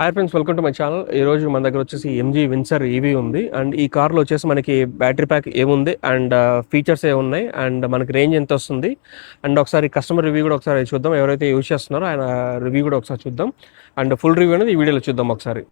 Hi friends, welcome to my channel. ఈరోజు మన దగ్గర వచ్చేసి ఎంజీ విన్సర్ ఈవీ ఉంది. అండ్ ఈ కార్లో వచ్చేసి మనకి బ్యాటరీ ప్యాక్ ఏముంది అండ్ ఫీచర్స్ ఏమున్నాయి అండ్ మనకి రేంజ్ ఎంత వస్తుంది అండ్ ఒకసారి కస్టమర్ రివ్యూ కూడా ఒకసారి చూద్దాం. ఎవరైతే యూజ్ చేస్తున్నారో ఆయన రివ్యూ కూడా ఒకసారి చూద్దాం. అండ్ ఫుల్ రివ్యూ అనేది ఈ వీడియోలో చూద్దాం ఒకసారి.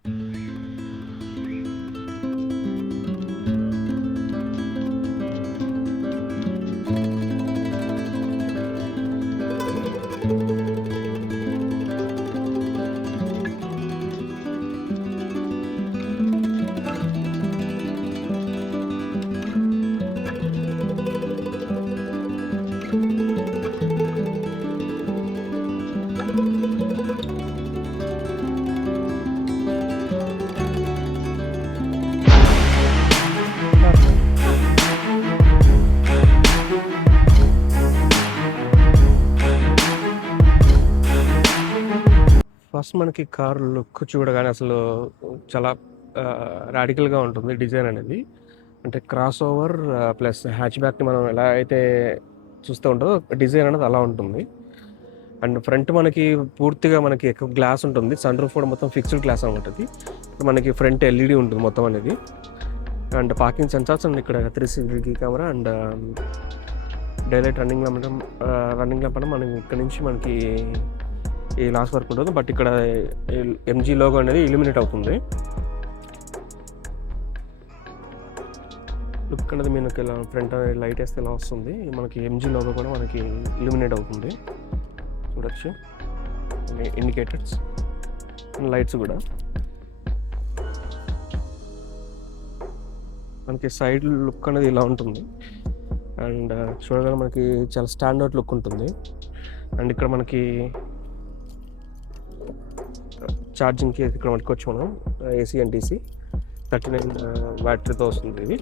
ఫస్ట్ మనకి కార్ లుక్ చూడగానే అసలు చాలా రాడికల్గా ఉంటుంది డిజైన్ అనేది. అంటే క్రాస్ ఓవర్ ప్లస్ హ్యాచ్ బ్యాక్ని మనం ఎలా అయితే చూస్తూ ఉంటుందో డిజైన్ అనేది అలా ఉంటుంది. అండ్ ఫ్రంట్ మనకి పూర్తిగా మనకి ఎక్కువ గ్లాస్ ఉంటుంది. సన్ రూఫ్ కూడా మొత్తం ఫిక్స్డ్ గ్లాస్ అనమాట. మనకి ఫ్రంట్ ఎల్ఈడి ఉంటుంది మొత్తం అనేది. అండ్ పార్కింగ్ సెన్సార్స్ అండ్ ఇక్కడ 360 camera and daylight running lamp మనం ఇక్కడ నుంచి మనకి ఈ లాస్ట్ వరకు ఉంటుంది. బట్ ఇక్కడ ఎంజీ లోగో అనేది ఇల్యూమినేట్ అవుతుంది. లుక్ అనేది మనకి ఇలా ఫ్రంట్ లైట్ వేస్తే ఇలా వస్తుంది. మనకి ఎంజీ లోగో కూడా మనకి ఇల్యూమినేట్ అవుతుంది, చూడొచ్చు. ఇండికేటర్స్ లైట్స్ కూడా మనకి సైడ్ లుక్ అనేది ఇలా ఉంటుంది. అండ్ చూడగానే మనకి చాలా స్టాండర్డ్ లుక్ ఉంటుంది. అండ్ ఇక్కడ మనకి ఛార్జింగ్కి ఇక్కడ పట్టుకోవచ్చు మనం. ఏసీ అండ్ డీసీ 39 బ్యాటరీతో వస్తుంది ఇది.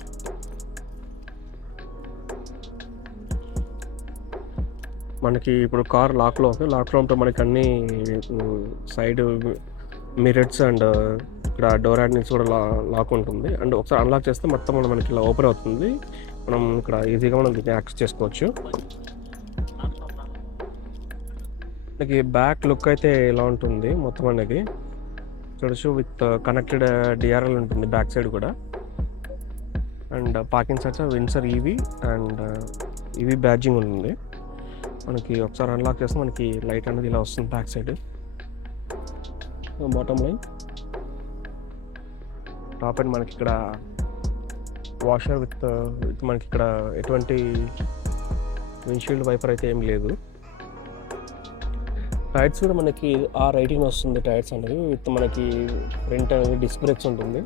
మనకి ఇప్పుడు కార్ లాక్లో ఉంటే మనకి అన్ని సైడ్ మిరర్స్ అండ్ ఇక్కడ డోర్ హ్యాండిల్స్ కూడా లాక్ ఉంటుంది. అండ్ ఒకసారి అన్లాక్ చేస్తే మొత్తం మనకి ఇలా ఓపెన్ అవుతుంది. మనం ఇక్కడ ఈజీగా మనం దీన్ని యాక్సెస్ చేసుకోవచ్చు. మనకి బ్యాక్ లుక్ అయితే ఇలా ఉంటుంది మొత్తం అనేది, చూడొచ్చు. విత్ కనెక్టెడ్ డిఆర్ఎల్ ఉంటుంది బ్యాక్ సైడ్ కూడా. And parking censor Windsor EV and EV badging ఉంటుంది. మనకి ఒకసారి అన్లాక్ చేస్తే మనకి లైట్ అనేది ఇలా వస్తుంది back side. Bottom line top and మనకి ఇక్కడ వాషర్ విత్ మనకి ఇక్కడ ఎటువంటి విండ్షీల్డ్ వైపర్ అయితే ఏం లేదు. టైర్స్ కూడా మనకి R18 వస్తుంది టైర్స్ అనేది. విత్ మనకి ఫ్రంట్ అనేది డిస్క్ బ్రేక్స్ ఉంటుంది.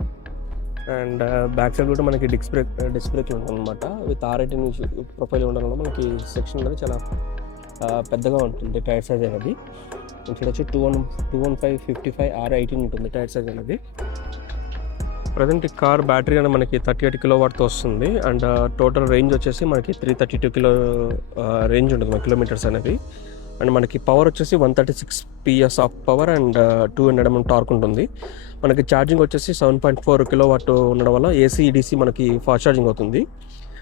అండ్ బ్యాక్ సైడ్ కూడా మనకి డిస్క్ బ్రేక్ ఉంటుంది అనమాట. విత్ R18 ప్రొఫైల్ ఉండడం వల్ల మనకి సెక్షన్ అనేది చాలా పెద్దగా ఉంటుంది టైర్ సైజ్ అనేది. చూడొచ్చు 215/55 R18 ఉంటుంది టైర్ సైజ్ అనేది. ప్రజెంట్ ఈ కార్ బ్యాటరీ అనేది మనకి 38 కిలోవాట్తో వస్తుంది. అండ్ టోటల్ రేంజ్ వచ్చేసి మనకి 332 రేంజ్ ఉంటుంది మన కిలోమీటర్స్ అనేది. అండ్ మనకి పవర్ వచ్చేసి 136 PS of power and 200 mm torque ఉంటుంది. మనకి ఛార్జింగ్ వచ్చేసి 7.4 కిలోవాట్ ఉండడం వల్ల ఏసీ డీసీ మనకి ఫాస్ట్ ఛార్జింగ్ అవుతుంది.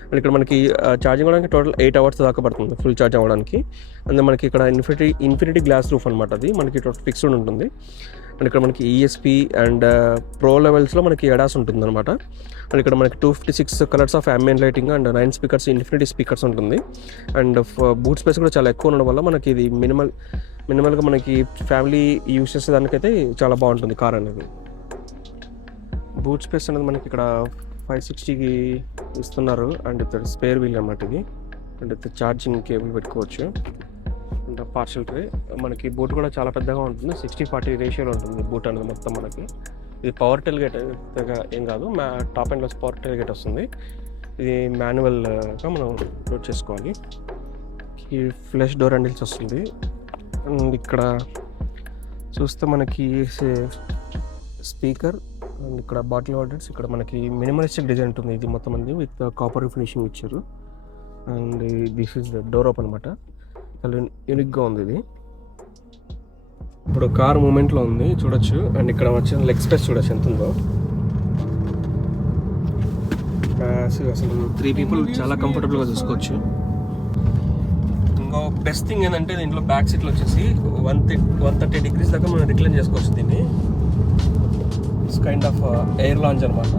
అండ్ ఇక్కడ మనకి ఛార్జింగ్ అవ్వడానికి టోటల్ 8 hours దాకా పడుతుంది ఫుల్ ఛార్జ్ అవ్వడానికి. అండ్ మనకి ఇక్కడ ఇన్ఫినిటీ గ్లాస్ రూఫ్ అనమాట. అది మనకి టోటల్ ఫిక్స్డ్ ఉంటుంది. అండ్ ఇక్కడ మనకి ESP అండ్ ప్రో లెవెల్స్లో మనకి ఎడాస్ ఉంటుంది అనమాట. అండ్ ఇక్కడ మనకి 256 colours of ambient lighting and 9 speakers infinity speakers ఉంటుంది. అండ్ బూట్ స్పేస్ కూడా చాలా ఎక్కువ ఉండడం వల్ల మనకి ఇది మినిమల్గా మనకి ఫ్యామిలీ యూస్ చేసేదానికైతే చాలా బాగుంటుంది కార్ అనేది. బూట్ స్పేస్ అనేది మనకి ఇక్కడ 560కి ఇస్తున్నారు. అండ్ ఇక్కడ స్పేర్ వీల్ అన్నమాట ఇది. అండ్ ఛార్జింగ్ కేబుల్ పెట్టుకోవచ్చు. అండ్ పార్సల్ ట్రే మనకి బూట్ కూడా చాలా పెద్దగా ఉంటుంది. 60-40 రేషియోలో ఉంటుంది బూట్ అనేది మొత్తం మనకి. ఇది పవర్ టెల్ గేట్ ఏం కాదు, top and power tell gate వస్తుంది. ఇది మాన్యువల్గా మనం లోడ్ చేసుకోవాలి. ఈ ఫ్లష్ డోర్ హ్యాండిల్స్ వస్తుంది. అండ్ ఇక్కడ చూస్తే మనకి స్పీకర్ అండ్ ఇక్కడ బాటిల్ వాటర్స్. ఇక్కడ మనకి మినిమలిస్టిక్ డిజైన్ ఉంటుంది ఇది మొత్తం అనేది. విత్ కాపర్ ఫినిషింగ్ ఇచ్చారు. And this is the door open అనమాట. చాలా యూనిక్గా ఉంది ఇది. ఇప్పుడు కార్ మూమెంట్లో ఉంది, చూడొచ్చు. అండ్ ఇక్కడ వచ్చిన లెగ్ స్పేస్ చూడొచ్చు ఎంత ఉందో. అసలు 3 people చాలా కంఫర్టబుల్గా చూసుకోవచ్చు. ఇంకో బెస్ట్ థింగ్ ఏంటంటే దీంట్లో బ్యాక్ సీట్లో వచ్చేసి 130 degrees దాకా మనం రిక్లైన్ చేసుకోవచ్చు దీన్ని. కైండ్ ఆఫ్ ఎయిర్ లాంచ్ అనమాట.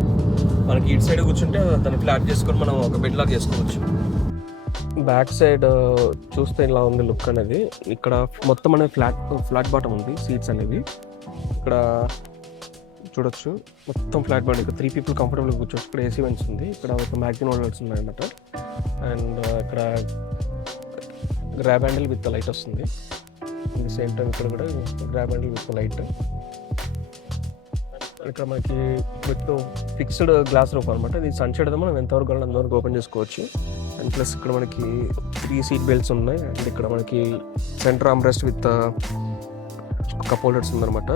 మనకి ఇటు సైడ్ కూర్చుంటే దాన్ని ఫ్లాట్ చేసుకొని మనం ఒక బెడ్ లాగా చేసుకోవచ్చు. బ్యాక్ సైడ్ చూస్తే ఇలా ఉంది లుక్ అనేది. ఇక్కడ మొత్తం అనేది ఫ్లాట్ బాటమ్ ఉంది. సీట్స్ అనేవి ఇక్కడ చూడొచ్చు, మొత్తం ఫ్లాట్ బాటమ్. ఇక్కడ 3 people కంఫర్టబుల్గా కూర్చోవచ్చు. ఇక్కడ ఏసీ వెంట్స్ ఉంది. ఇక్కడ ఒక మ్యాగ్జిన్ హోల్డర్స్ ఉన్నాయన్నమాట. అండ్ ఇక్కడ గ్రాబ్ హ్యాండిల్ విత్ లైట్ వస్తుంది. ది సేమ్ టైం ఇక్కడ కూడా గ్రాబ్ హ్యాండిల్ విత్ లైట్. ఇక్కడ మనకి విత్ ఫిక్స్డ్ గ్లాస్ రూఫ్ అనమాట. ఇది సన్షెడ్ మనం ఎంతవరకు కావాలో అంతవరకు ఓపెన్ చేసుకోవచ్చు. అండ్ ప్లస్ ఇక్కడ మనకి 3 seat belts ఉన్నాయి. అండ్ ఇక్కడ మనకి centre armrest with cup holders ఉందన్నమాట.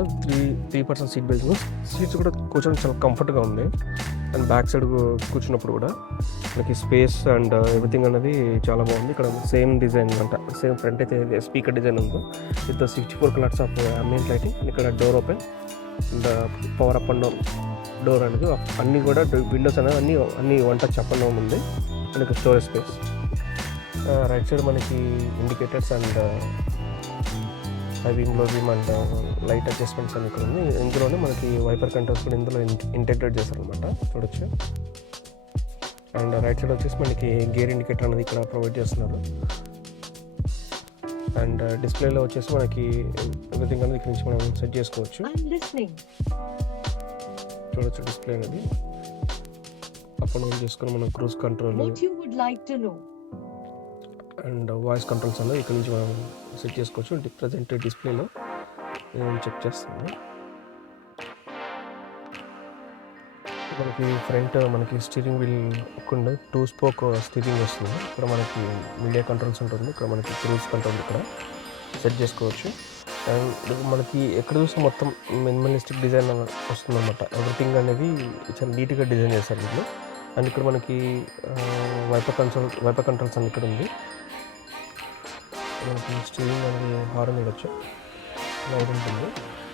3 seat belts. సీట్స్ కూడా కూర్చొని చాలా కంఫర్ట్గా ఉంది. అండ్ బ్యాక్ సైడ్ కూర్చున్నప్పుడు కూడా మనకి స్పేస్ అండ్ ఎవ్రీథింగ్ అనేది చాలా బాగుంది. ఇక్కడ సేమ్ డిజైన్ అంట, సేమ్ ఫ్రంట్ అయితే స్పీకర్ డిజైన్ ఉందో with 64 colors of ambient lighting. ఇక్కడ door open and power up and down door అనేది అన్నీ కూడా విండోస్ అనేది అన్ని one touch up and down ఉంది. మనకి స్టోరేజ్ స్పేస్. రైట్ సైడ్ మనకి indicators and high beam, low beam and light adjustments అని ఇక్కడ ఉంది. ఇందులోనే మనకి వైపర్ కంట్రోల్స్ కూడా ఇందులో ఇంటెగ్రేట్ చేశారనమాట, చూడొచ్చు. అండ్ రైట్ సైడ్ వచ్చేసి మనకి గేర్ ఇండికేటర్ అనేది ఇక్కడ ప్రొవైడ్ చేస్తున్నారు. అండ్ డిస్ప్లేలో వచ్చేసి మనకి ఎవ్రీథింగ్ అనేది ఇక్కడ నుంచి మనం సెట్ చేసుకోవచ్చు, చూడొచ్చు. డిస్ప్లే అనేది అప్ అండ్ డౌన్ చేసుకుని మనం cruise control and voice controls అనేది ఇక్కడ నుంచి మనం సెట్ చేసుకోవచ్చు. ప్రజెంట్ డిస్ప్లేలో నేను చెక్ చేస్తాను. మనకి ఫ్రంట్ మనకి స్టీరింగ్ వీల్ కుండా 2 spoke స్టీరింగ్ వస్తుంది. ఇక్కడ మనకి మీడియా కంట్రోల్స్ ఉంటుంది. ఇక్కడ మనకి క్రూజ్ కంట్రోల్ ఇక్కడ సెట్ చేసుకోవచ్చు. అండ్ మనకి ఎక్కడ చూస్తే మొత్తం మినిమలిస్టిక్ డిజైన్ వస్తుంది అనమాట. ఎవ్రీథింగ్ అనేది చాలా నీట్గా డిజైన్ చేశారు వీళ్ళు. అండ్ ఇక్కడ మనకి వైపర్ కంట్రోల్స్ అని ఇక్కడ ఉంది. మనకి స్టీరింగ్ అనేది హార్న్ చూడొచ్చు, లైట్ ఉంటుంది.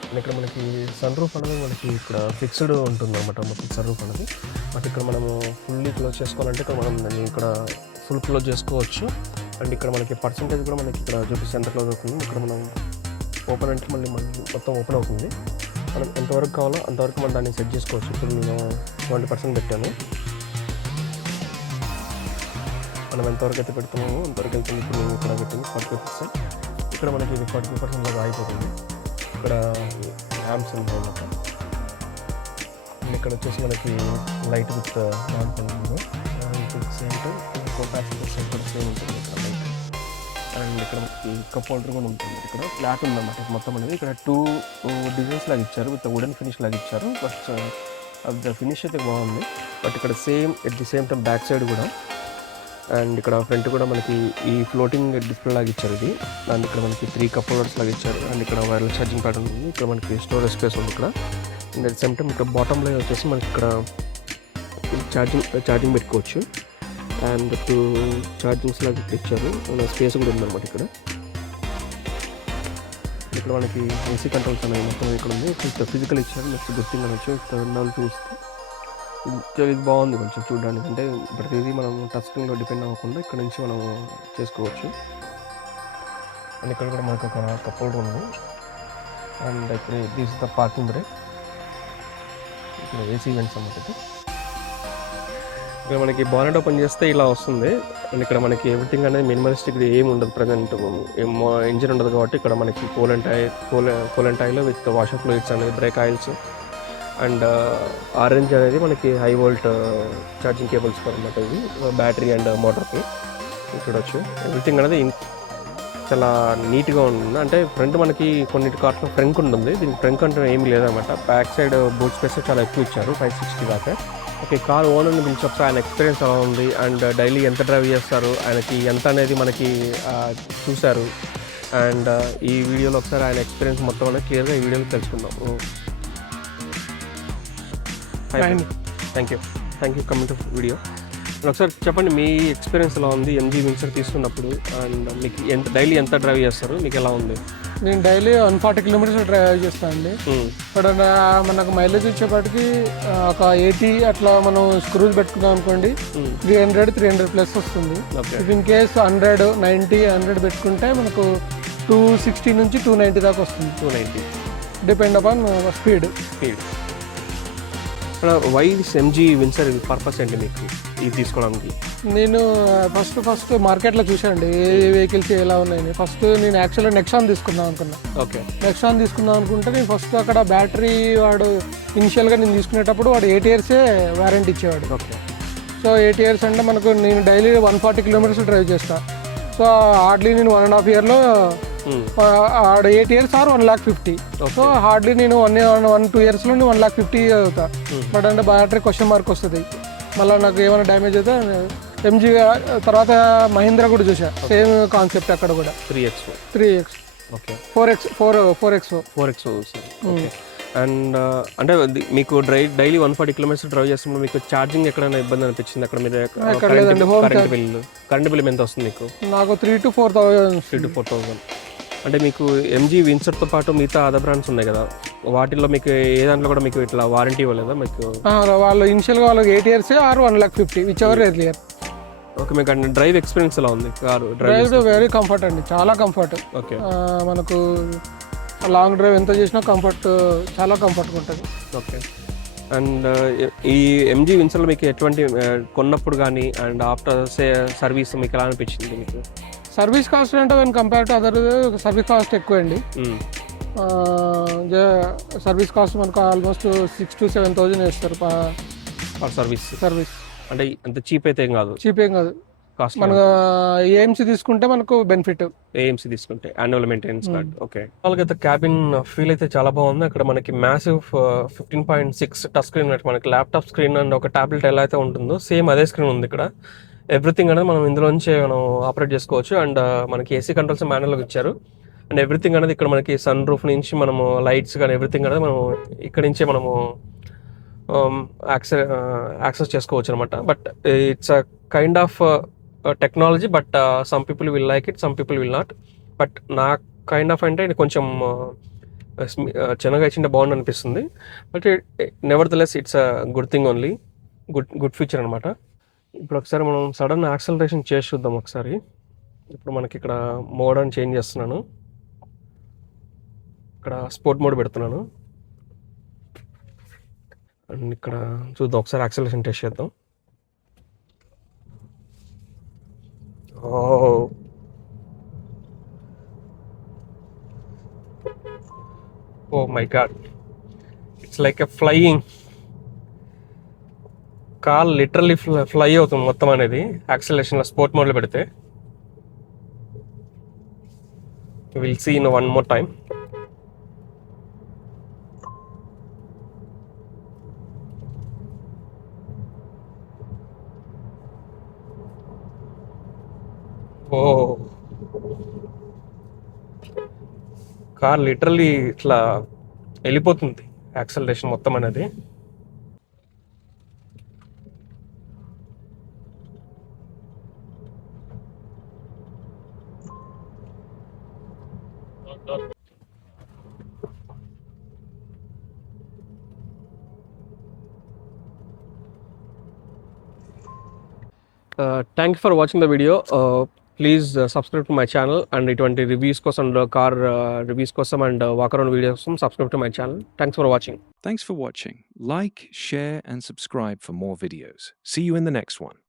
అండ్ ఇక్కడ మనకి సన్ రూఫ్ అనేది మనకి ఇక్కడ ఫిక్స్డ్ ఉంటుంది అనమాట, మొత్తం సన్ రూఫ్ అనేది. బట్ ఇక్కడ మనము ఫుల్లీ క్లోజ్ చేసుకోవాలంటే ఇక్కడ మనం దాన్ని ఇక్కడ ఫుల్ క్లోజ్ చేసుకోవచ్చు. అండ్ ఇక్కడ మనకి పర్సంటేజ్ కూడా మనకి ఇక్కడ చూపిస్తే ఎంత క్లోజ్ అవుతుంది. ఇక్కడ మనం ఓపెన్ అంటే మళ్ళీ మొత్తం ఓపెన్ అవుతుంది. మనం ఎంతవరకు కావాలో అంతవరకు మనం దాన్ని సెట్ చేసుకోవచ్చు. ఇప్పుడు నేను 20% పెట్టాను. మనం ఎంతవరకు అయితే పెడుతున్నామో అంతవరకు వెళ్తుంది. ఇప్పుడు నేను ఇక్కడ పెట్టింది 40%. ఇక్కడ మనకి ఇది 40% లాగా ఆగిపోతుంది. ఇక్కడ ల్యాంప్స్ ఉన్నాయి అన్నమాట. ఇక్కడ వచ్చేసి మనకి లైట్ విత్ ల్యాంప్ ఉంటుంది. సేమ్ టైం ఇంకో ప్యాసింజర్స్ ఇక్కడ సేమ్ ఉంటుంది ఇక్కడ లైట్. అండ్ ఇక్కడ మనకి కప్ హోల్డర్ కూడా ఉంటుంది. ఇక్కడ ఫ్లాట్ ఉందన్నమాట మొత్తం అనేది. ఇక్కడ 2 డిజైన్స్ లాగా ఇచ్చారు, విత్ వుడెన్ ఫినిష్ లాగా ఇచ్చారు. బట్ అది ఫినిష్ అయితే బాగుంది. బట్ ఇక్కడ same at the same time back side కూడా అండ్ ఇక్కడ ఫ్రంట్ కూడా మనకి ఈ ఫ్లోటింగ్ డిస్ప్లే లాగా ఇచ్చారు ఇది. అండ్ ఇక్కడ మనకి 3 cup holders లాగా ఇచ్చారు. అండ్ ఇక్కడ వైర్లెస్ ఛార్జింగ్ ప్యాటర్న్ ఉంది. ఇక్కడ మనకి స్టోరేజ్ స్పేస్ ఉంది ఇక్కడ. అండ్ అట్ సేమ్ టైం ఇక్కడ బాటంలో వచ్చేసి మనకి ఇక్కడ ఛార్జింగ్ పెట్టుకోవచ్చు. అండ్ 2 ఛార్జింగ్స్ లాగా ఇచ్చారు. స్పేస్ కూడా ఉందన్నమాట ఇక్కడ. ఇక్కడ మనకి ఏసీ కంట్రోల్స్ అనేవి మొత్తం ఇక్కడ ఉంది. ఫిజికల్ ఇచ్చారు, నెక్స్ట్ గుర్తింగ్ అనొచ్చు. టర్మినల్ చూస్తే ఇది బాగుంది కొంచెం చూడడానికి. అంటే ప్రతిదీ మనం టచ్ స్క్రీన్లో డిపెండ్ అవ్వకుండా ఇక్కడ నుంచి మనం చేసుకోవచ్చు. అండ్ ఇక్కడ కూడా మనకు ఒక కప్ హోల్డర్ ఉంది. అండ్ ఇక్కడ దిస్ ద పార్కింగ్ బ్రేక్. ఇక్కడ ఏసీ వెంట్స్ అన్నమాట. ఇక్కడ మనకి బానెట్ ఓపెన్ చేస్తే ఇలా వస్తుంది. అండ్ ఇక్కడ మనకి ఎవ్రీథింగ్ అనేది మినిమలిస్టిక్ ఏమి ఉండదు. ప్రజెంట్ ఇంజిన్ ఉండదు కాబట్టి ఇక్కడ మనకి coolant oil with washer fluids అనేది, బ్రేక్ ఆయిల్స్ అండ్ ఆరెంజ్ అనేది మనకి హై వోల్ట్ ఛార్జింగ్ కేబుల్స్ అనమాట. ఇది బ్యాటరీ అండ్ మోటార్కి చూడొచ్చు. ఎవ్రీథింగ్ అనేది చాలా నీట్గా ఉంటుంది. అంటే ఫ్రంట్ మనకి కొన్నిటి కార్లో ఫ్రంక్ ఉంటుంది, దీనికి ఫ్రంక్ అంటే ఏమీ లేదన్నమాట. బ్యాక్ సైడ్ బూట్ స్పేస్ చాలా ఎక్కువ ఇచ్చారు, 560 దాకా. ఓకే, కార్ ఓనర్ని పిలిచి ఒకసారి ఆయన ఎక్స్పీరియన్స్ ఎలా ఉంది అండ్ డైలీ ఎంత డ్రైవ్ చేస్తారు, ఆయనకి ఎంత అనేది మనకి చూశారు. అండ్ ఈ వీడియోలో ఒకసారి ఆయన ఎక్స్పీరియన్స్ మొత్తం అనేది క్లియర్గా ఈ వీడియోలో తెలుసుకుందాం. Thank you coming to video. ఒకసారి చెప్పండి మీ ఎక్స్పీరియన్స్ ఎలా ఉంది MG విన్సర్ తీసుకున్నప్పుడు, అండ్ మీకు డైలీ ఎంత డ్రైవ్ చేస్తారు, మీకు ఎలా ఉంది? నేను డైలీ 140 kilometers డ్రైవ్ చేస్తాను అండి. ఇప్పుడు మనకు మైలేజ్ వచ్చేపాటికి ఒక 80 అట్లా మనం స్క్రూస్ పెట్టుకున్నాం అనుకోండి, 300+ వస్తుంది. ఇన్ కేస్ 100, 90, 100 పెట్టుకుంటే మనకు 260 నుంచి 290 దాకా వస్తుంది. 290 depend upon speed. Why this MG Windsor purpose ఏంటి మీకు ఇది తీసుకోవడానికి? నేను ఫస్ట్ మార్కెట్లో చూసాండి ఏ వెహికల్స్ ఎలా ఉన్నాయని. ఫస్ట్ నేను యాక్చువల్గా నెక్సాన్ తీసుకుందాం అనుకున్నా. ఓకే. నెక్సాన్ తీసుకుందాం అనుకుంటే నేను ఫస్ట్ అక్కడ బ్యాటరీ వాడు ఇనిషియల్గా నేను తీసుకునేటప్పుడు వాడు 8 ఇయర్సే వారంటీ ఇచ్చేవాడు. ఓకే. సో 8 ఇయర్స్ అంటే మనకు నేను డైలీ 140 కిలోమీటర్స్ డ్రైవ్ చేస్తాను. సో హార్డ్లీ నేను 1.5 ఇయర్లో 8 ఇయర్స్ ఆర్ 1,50,000. సో హార్డ్లీ నేను 1-2 ఇయర్స్లో 1,50,000 అవుతా. బట్ అంటే బ్యాటరీ క్వశ్చన్ మార్క్ వస్తుంది. మళ్ళీ నాకు ఏమైనా డ్యామేజ్ అయితే ఎంజీ. తర్వాత మహీంద్రా కూడా చూసా, సేమ్ కాన్సెప్ట్ అక్కడ కూడా 3X. Okay. 4X. Okay. And అంటే మీకు డైలీ 140 కిలోమీటర్స్ డ్రైవ్ చేస్తున్నప్పుడు మీకు ఛార్జింగ్ ఎక్కడైనా ఇబ్బంది అనిపించింది అక్కడ? మీరు కరెంట్ బిల్ ఎంత వస్తుంది మీకు? నాకు 3,000 to 4,000. 3,000 to 4,000. అంటే మీకు ఎంజీ విన్సర్తో పాటు మిగతా అదర్ బ్రాండ్స్ ఉన్నాయి కదా, వాటిల్లో మీకు ఏ దాంట్లో కూడా మీకు ఇట్లా వారంటీ ఇవ్వలేదా మీకు? వాళ్ళు ఇనిషియల్గా వాళ్ళకి 8 years or 1,50,000 which ever earlier. Okay. మీకు అంటే డ్రైవ్ ఎక్స్పీరియన్స్ ఎలా ఉంది? కారు డ్రైవ్ వెరీ కంఫర్ట్ అండి, చాలా కంఫర్ట్. ఓకే. మనకు లాంగ్ డ్రైవ్ ఎంత చేసినా చాలా కంఫర్ట్గా ఉంటుంది. ఓకే. అండ్ ఈ ఎంజీ విన్సర్లో మీకు ఎటువంటి కొన్నప్పుడు కానీ అండ్ ఆఫ్టర్ సర్వీస్ మీకు ఎలా అనిపించింది మీకు? సర్వీస్ కాస్ట్ అంటే when compare to other service cost ఎక్కువ అండి. సర్వీస్ కాస్ట్ మనకు ఆల్మోస్ట్ 6,000 to 7,000 వేస్తారు ఫర్ సర్వీస్. అంటే అంత చీప్ ఏం కాదు. కాస్ట్ మన ఏఎంసీ తీసుకుంటే మనకు బెనిఫిట్. ఏఎంసీ తీసుకుంటే యాన్యువల్ మెయింటెనెన్స్ కార్డ్. ఓకే. వాళ్ళకైతే క్యాబిన్ ఫీల్ అయితే చాలా బాగుంది. అక్కడ మనకి మ్యాసివ్ 15.6 టచ్ స్క్రీన్, మనకి ల్యాప్టాప్ స్క్రీన్ అండ్ ఒక టాబ్లెట్ ఎలా అయితే ఉంటుందో సేమ్ అదే స్క్రీన్ ఉంది ఇక్కడ. ఎవ్రీథింగ్ అనేది మనం ఇందులోంచే మనం ఆపరేట్ చేసుకోవచ్చు. అండ్ మనకి ఏసీ కంట్రోల్స్ మాన్యువల్గా ఇచ్చారు. అండ్ ఎవ్రీథింగ్ అనేది ఇక్కడ మనకి సన్ రూఫ్ నుంచి మనము లైట్స్ కానీ ఎవ్రీథింగ్ అనేది మనం ఇక్కడ నుంచే మనము యాక్సెస్ చేసుకోవచ్చు అనమాట. But it's a kind of technology, but some people will like it, some people will not. But నా కైండ్ ఆఫ్ అంటే ఇది కొంచెం చిన్నగా ఇచ్చింటే బాగుంది అనిపిస్తుంది. But never the less it's a good thing only, good feature అనమాట. ఇప్పుడు ఒకసారి మనం సడన్ యాక్సలరేషన్ చేసి చూద్దాం ఒకసారి. ఇప్పుడు మనకి ఇక్కడ మోడ్ అని చేంజ్ చేస్తున్నాను. ఇక్కడ స్పోర్ట్ మోడ్ పెడుతున్నాను. అండ్ ఇక్కడ చూద్దాం ఒకసారి యాక్సలరేషన్ టెస్ట్ చేద్దాం. Oh my god, it's like a flying car. Literally fly అవుతుంది మొత్తం అనేది యాక్సలరేషన్లో స్పోర్ట్ మోడ్లో పెడితే. Will see in one more time. Oh, car literally ఇట్లా వెళ్ళిపోతుంది యాక్సలరేషన్ మొత్తం అనేది. Thank you for watching the video. Please subscribe to my channel. And ఇటువంటి రివ్యూస్ కోసం, కార్ రివ్యూస్ కోసం అండ్ వాక్ అరౌండ్ వీడియోస్ కోసం subscribe to my channel. Thanks for watching. Thanks for watching. Like, share, and subscribe for more videos. See you in the next one.